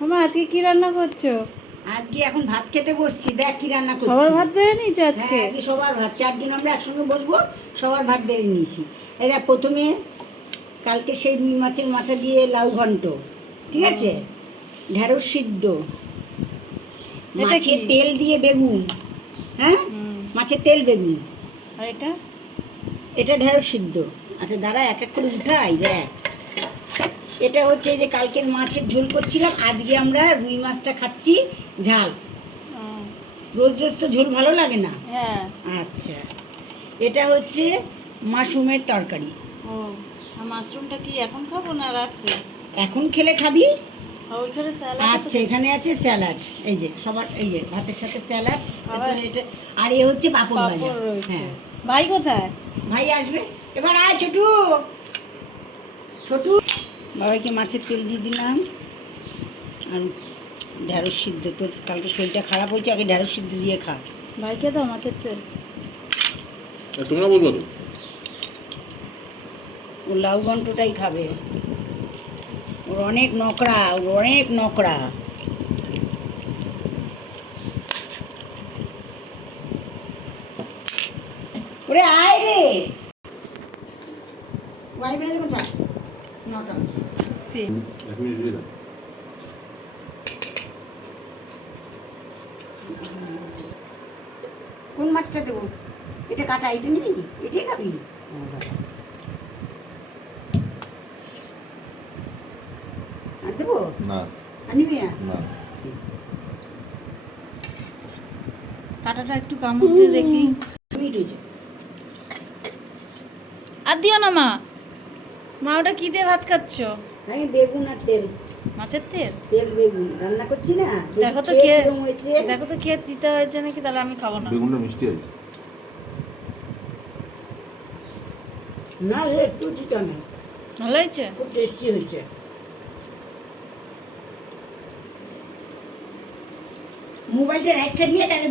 মামা আজকে কি রান্না করছো? আজকে এখন ভাত খেতে বসছি। দেখ কি রান্না করছি। সবার ভাত বেড়ে নিয়েছো আজকে? হ্যাঁ, আজকে সবার ভাত, 4 জন আমরা একসঙ্গে বসবো, সবার ভাত বেড়ে নিয়েছি। এই দেখ, প্রথমে কালকে সেই রুই মাছের মাথা দিয়ে লাউ ঘন্ট, ঠিক আছে, ঢেঁড়স সিদ্ধ, এটা মাছের কি? তেল দিয়ে বেগুন, হ্যাঁ, মাছের তেল বেগুন। আর এটা? এটা ঢেঁড়স সিদ্ধ। আচ্ছা দাঁড়া, এক এক করে উঠাই। দেখ, এটা হচ্ছে এই যে কালকের মাছের ঝোল করছিলাম, আজকে আমরা রুই মাছটা খাচ্ছি ঝাল। রোজ রোজ তো ঝোল ভালো লাগে না। হ্যাঁ। আচ্ছা, এটা হচ্ছে মাশরুমের তরকারি। ও, আর মাশরুমটা কি এখন খাবো না রাত্রে? এখন খেলে খাবি। আর ওইখানে স্যালাড। আচ্ছা, এখানে আছে স্যালাড। এই যে সবার, এই যে ভাতের সাথে স্যালাড। আবার এটা, আর এ হচ্ছে পাঁপড় ভাজা। পাঁপড় রয়েছে। হ্যাঁ, ভাই কোথায়? ভাই আসবে এবার। আয় ছোটু, ছোটু। বাবাইকে মাছের তেল দিয়ে দিলাম, আর ঢেঁড়স সিদ্ধ। তোর কালকে শরীরটা খারাপ হয়েছে, আগে ঢেঁড়স সিদ্ধ দিয়ে খা। ভাইকে দাও মাছের তেল। তোমরা বলবো তো। ও লাউ ঘন্টটাই খাবে। ওর অনেক নকরা, ওর অনেক নকরা। ওরে আয় রে, ভাই বেড়ে কোথায়? নটা। আস্তে। 1 মিনিট দিয়ে দাও। কোন মাছটা দেবো? এটা কাটা, এটা নিবি? এটাই খাবি? আর দেবো? না আর নিবি না? না, কাঁটাটা একটু কামড় দিয়ে দেখি। মিনিট হয়েছে। আর দিও না মা। মা ওটা কি দিয়ে ভাত খাচ্ছো? আমি বেগুন আর তেল, মাছের তেল? তেল বেগুন রান্না করছি না। দেখো তো খেয়ে খেয়ে, কিরম হয়েছে। দেখো তো খেয়ে দিতে হয়েছে নাকি, তাহলে আমি খাবো না। বেগুনটা মিষ্টি আছে। না রে, একটু চিটা নেই, ভালো হয়েছে? খুব টেস্টি হয়েছে। মোবাইলটা রেখে দিয়ে তাহলে